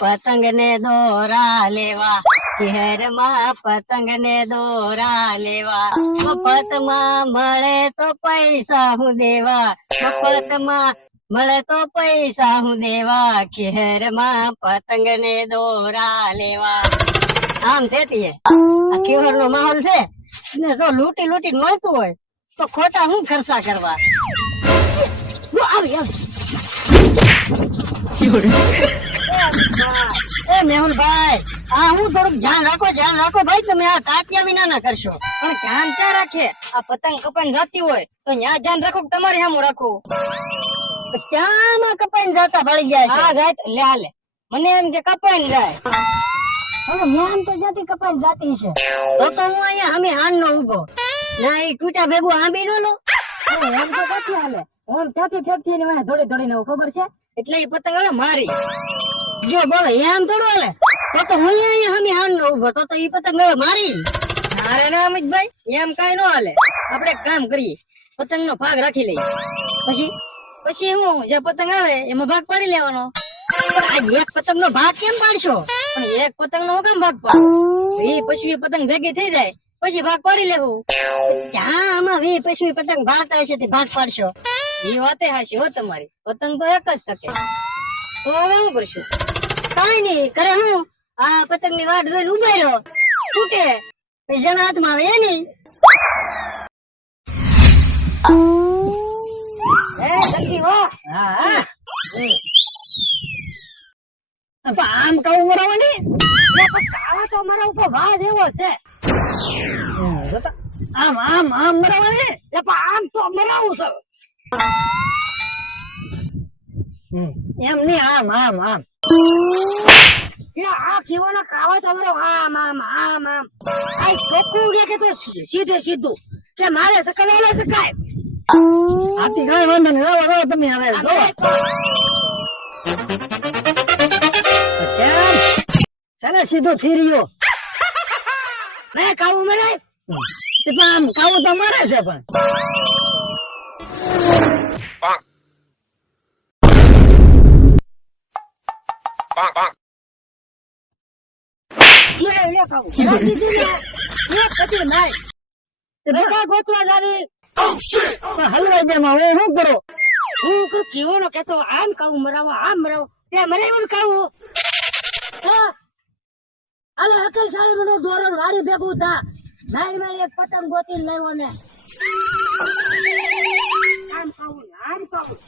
પતંગ ને દોરા લેવા. શહેરમાં પતંગ ને દોરા લેવા. મફતમાં મળે તો પૈસા હું દેવા. મફતમાં મળે તો પૈસા હું દેવા. ખેરમાં પતંગ ને દોરા લેવા. આમ છે તીએ આ નો માહોલ છે. ને જો લૂંટી લૂંટી મળતું હોય, તો ખોટા હું ખર્ચા કરવા? આવી આવી. મેહુલભાઈ આ હું થોડુંક ધ્યાન રાખો ધ્યાન રાખો ભાઈ તમે આ ટાટિયા વિના ના કરશો. પણ ધ્યાન ક્યાં રાખે? આ પતંગ કપાઈને જાતી હોય તો ન્યા ધ્યાન રાખો કે તમારે હેમું રાખવું ક્યાં માં કપાઈને જાતા ભળી ગયા હા જાય લે હાલે. મને એમ કે કપાઈને જાય. હવે જ્ઞાન તો જાતી કપાઈને જાતી છે તો તો હું અહીંયા અમે હાન નો ઊભો ના એ તૂટા ભેગું આંબી નો લો. એમ તો ક્યાંથી હાલે? હું ક્યાંથી ઠેકથી ને દોડી દોડીને ખબર છે? એટલે એ પતંગ મારી. જો બોલો એમ થોડું હાલે? તો તો હું અહીંયા હમી હાન નો ઊભો તો તો ઈ પતંગ મારી. અરે ના અમિતભાઈ એમ કાઈ નો હાલે. આપણે કામ કરીએ પતંગ નો ભાગ રાખી લઈએ. પછી પછી હું, જે પતંગ આવે, એમાં ભાગ પાડી લેવાનો. એક પતંગ નો ભાગ કેમ પાડશો? એક પતંગ નો કેમ ભાગ પાડ? એ પછી પતંગ ભેગી થઈ જાય, પછી ભાગ પાડી લેવું. જ્યાં આમાં વી પછી પતંગ ભાળતા હશે તે ભાગ પાડશો. એ વાતે હાશી હો તમારી. પતંગ તો એક જ શકે. તો હવે શું કરશું? કાઈ નહીં કરે હું આ પતંગની વાટ જોઈને ઊભા રહ્યો છૂટે. પછી જેના હાથમાં આવે એ નહીં એ જલ્દી હો. હા હા. આમ કહું મરાવાની કાવા તો મારા ઉપર વાજ એવો છે. આમ આમ આમ મરાવો ને આમ તો મરાવું છે. એમ નહીં આમ આમ આમ. આ કીવાનો કાવા તો મારો આમ આમ આમ આમ. આ ચોખ્ખું રે કે તો સીધે સીધું. કે મારે સકલાલે શકાય આથી કઈ વાંધો નહીં. તમે હવે જો કેમ? સને સીધો રહ્યો મેં કાવું મરાય પણ આમ કાવું તો મારે છે પણ. હલવાઈ જાય માં હું શું કરું હું કુ કીવાનો કેતો આમ કાવું મરાવો આમ મરાવો તે મરાયું કાવું હા અલે અકલ સાલ મનો ધોરણ વાડી ભેગું થા નાઈ માં એક પતંગ ગોતીને લાવ્યો ને આમ કાવું ને આમ કાવું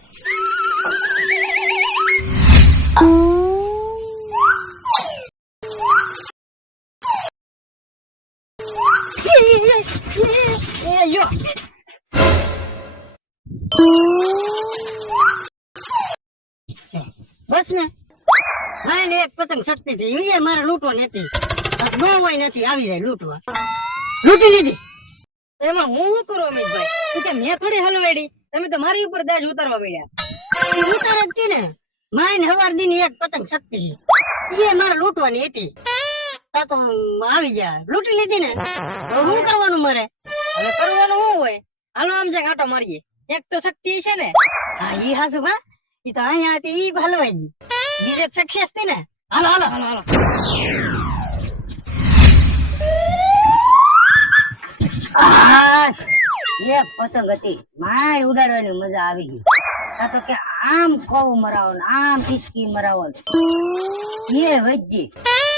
એ બસ ને. હા ને એક પતંગ સટતી હતી. એ મારે લૂંટવાની હતી. બહુ હોય નથી આવી જાય લૂંટવા. લૂંટી લીધી? એમાં હું શું કરું અમિતભાઈ? તું કે મેં થોડી હલવાડી? તમે તો મારી ઉપર દાજ ઉતારવા મળ્યા ઉતાર જ તી ને. માઇન હવાર દી એક પતંગ શક્તિ એ મારે લૂંટવાની હતી. તા તો આવી ગયા. લૂંટી લીધી ને. શું કરવાનું મારે? હવે કરવાનું શું હોય હાલો આમ જે આટો મારીએ એક તો શક્તિ છે ને હા ઈ હાસુ બા ઈ તો અહીંયા હતી ઈ હલવાઈ ગઈ બીજે સક્સેસથી ને હાલો હાલો હાલો હાલો આ એક પતંગ હતી માય ઉડાડવાની મજા આવી ગઈ આ તો કે આમ ખોવું મરાવો ને આમ ટીચકી મરાવો ને. એ વજ્જી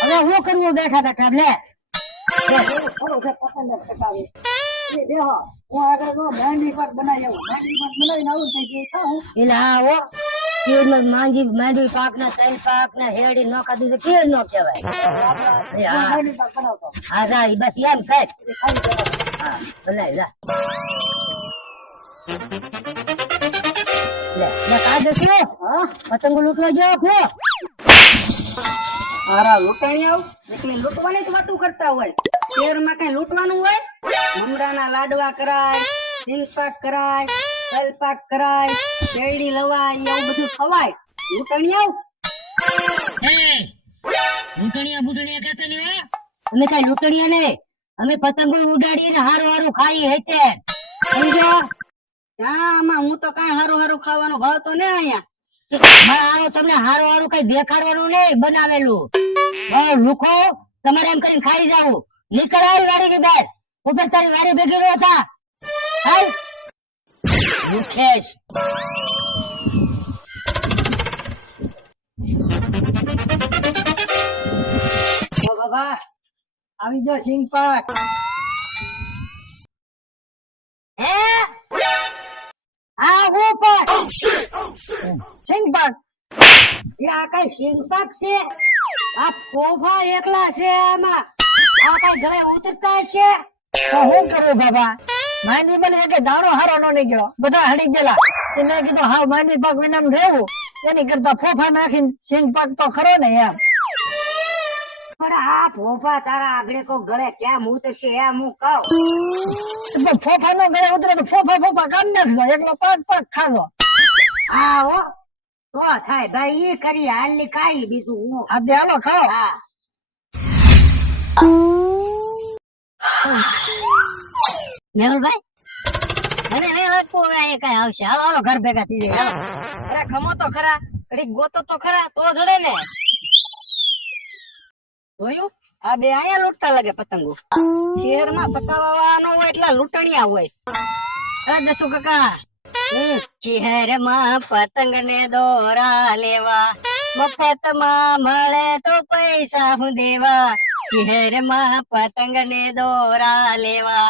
હવે હું કરવું બેઠા બેઠા લે થોડો છે પતંગ જ ચકાવી એ દેહો હું આગળ તો માંડી પાક બનાવી આવું માંડી પાક બનાવીને આવું થઈ ગઈ ખાઉં એટલે હા હો કેળમાં માંજી માંડવી પાક ના તલ પાક ના હેડી નો ખાધું તો કેળ નો કહેવાય. એ પાક બનાવતો હા જા ઈ બસ એમ કર એ ખાઈ જવાનું. હા બનાય જા. લે લે કાઢ દે હા પતંગ લૂંટવા જો ખો. મારા લૂંટાણી આવ? એટલે લૂંટવાની જ વાતો કરતા હોય. શહેરમાં કઈ લૂંટવાનું હોય? મમરાના લાડવા કરાય સિંગપાક કરાય તલપાક કરાય શેરડી લવાય એવું બધું ખવાય. લૂંટણી આવ? લૂંટણીયા બુટણીયા કહેતા નહીં હો. અમે કઈ લૂંટણીયા નહીં. અમે પતંગો ઉડાડીને હારું હારું ખાઈ હેતે સમજો? આમાં હું તો કઈ હારું હારું ખાવાનો ભાવતો ને અહીંયા. મારો તમને હારું હારું કઈ દેખાડવાનું નહીં બનાવેલું. લુખો તમારે એમ કરીને ખાઈ જાવ નીકળ આવી વાડી ની બહાર. ઉપર તારી વાડી ભેગી નો થા. હાલ. મુકેશ. બાબા આવી જો સિંગ પર. હે? આ ઉપર પણ. સિંગ પર. એ આ કઈ સિંગ પાક છે? આ ફોફા એકલા છે આમાં. આ કઈ ગળે ઉતરતા હશે? તો હું કરું બાબા? માનવી બને કે દાણો હારો નો નીકળ્યો બધા હડી ગયેલા. તો મેં કીધું હા માનવી પાક વિનામ રહેવું. એની કરતા ફોફા નાખીને સિંગ પાક તો ખરો ને એમ. પણ આ ફોફા તારા આગળ કો ગળે કેમ ઉતરશે એમ હું કહું. ફોફા નો ગળે ઉતરે તો ફોફા ફોફા કામ નાખજો. એકલો પાક પાક ખાજો હા હો. તો થાય. ભાઈ એ કરી હાલની કાઈ બીજું હું તે હાલો ખાઓ. હા. મેહુલભાઈ? મને નહીં શહેરમાં હોય એટલા લૂંટણિયા હોય. દસુ કાકા. ચહેરમાં પતંગ ને દોરા લેવા. મફતમાં મળે તો પૈસા હું દેવા. ચહેરમાં પતંગ ને દોરા લેવા.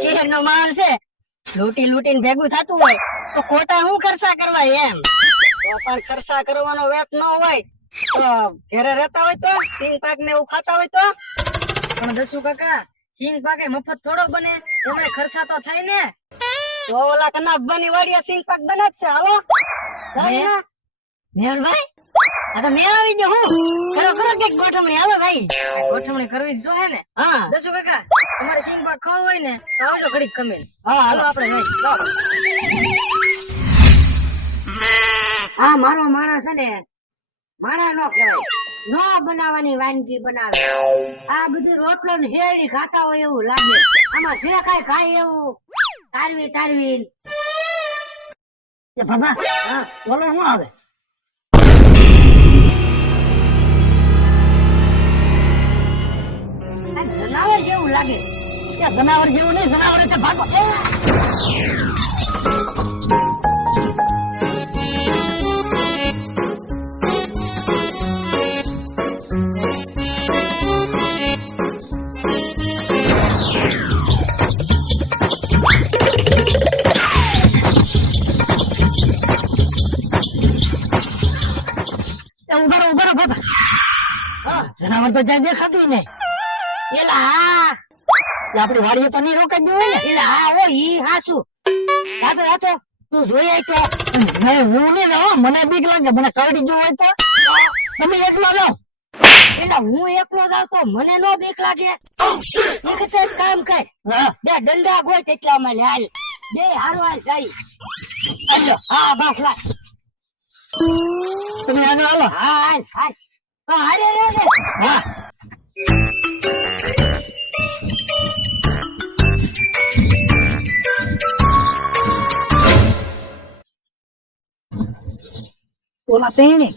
ચહેર નો માલ છે. લૂંટી લૂંટીને ભેગું થતું હોય તો ખોટા હું ખર્ચા કરવા એમ? તો પણ ખર્ચા કરવાનો વેત ન હોય તો ઘરે રહેતા હોય તો સિંગ પાક ને એવું ખાતા હોય તો? પણ દસુ કાકા સિંગ પાક એ મફત થોડો બને એમાં ખર્ચા તો થાય ને. તો ઓલા કના બની વાડિયા સિંગ પાક બને જ છે હાલો? મેહુલભાઈ આ તો મેં આવી ગયો હું. કરો કરો કંઈક ગોઠવણી. હાલો ભાઈ. ગોઠવણી કરવી જ જોઈએ ને. હા. દસુ કાકા તમારે સિંગ પાક ખાવ હોય ને તો આવજો ઘડીક કમે હા હાલો. આપણે ભાઈ હા મારો માણસ છે ને માણા નો કહેવાય. નો બનાવવાની વાનગી બનાવે. આ બધું રોટલો ને હેરડી ખાતા હોય એવું લાગે. આમાં છે કાંઈ ખાય એવું તારવી તારવી બાબા હા. બોલો શું આવે? લાગે. જનાવર જેવું નહીં જનાવર છે ભાગો. જનાવર તો જાય દેખાતું ને એલા હા એ વાડીએ તો નહીં રોકાઈ ને? એલા હા ઓ ઈ હાસુ સાચો સાચો? તું જોઈ આય તો. નહીં હું નહીં જાઉં, મને બીક લાગે મને કરડી ગયું હોય તો. તમે એકલો જાઓ. એટલે હું એકલો જાવ તો મને નો બીક લાગે. એક જ કામ કર. બે દંડા ગોય તેટલા માં હાલ બે હારવા જાય. હાલો. હા બસ લાય તમે આગળ હાલો. હા હાલ હાલ. હારે રે ને. ઓલા તેણી.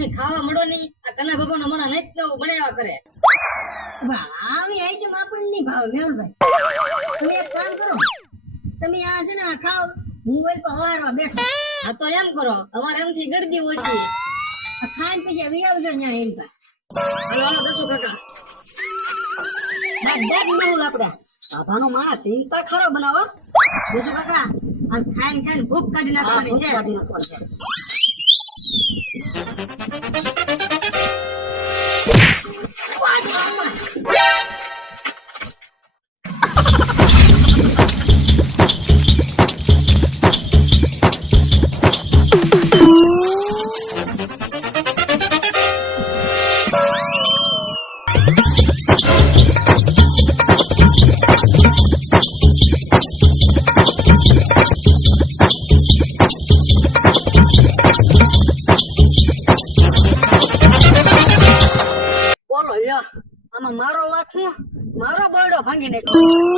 જે ખાવા મળો નહીં, આ કના બાબાનો મણા નહીં જ નવું બનાવ્યા કરે. આવી આઈટમ આપણને નહીં ભાવે મેરુભાઈ તમે એક કામ કરો. તમે આ છે ને આ ખાવ હું ઓલ પર હવારવા બેઠો. હા તો એમ કરો અમારે એમથી ગળદી ઓછી. આ ખાઈને પછી આવી આવજો ન્યા એમ પા હાલો હાલો દસુ કાકા? બધા જ નવું લાપડા બાબાનો માણસ ચિંતા ખરો બનાવો. દસુ કાકા આજ ખાઈને ખાઈને ભૂખ કાઢી નાખવાની છે. કાઢી નાખવાની છે. ginagawa.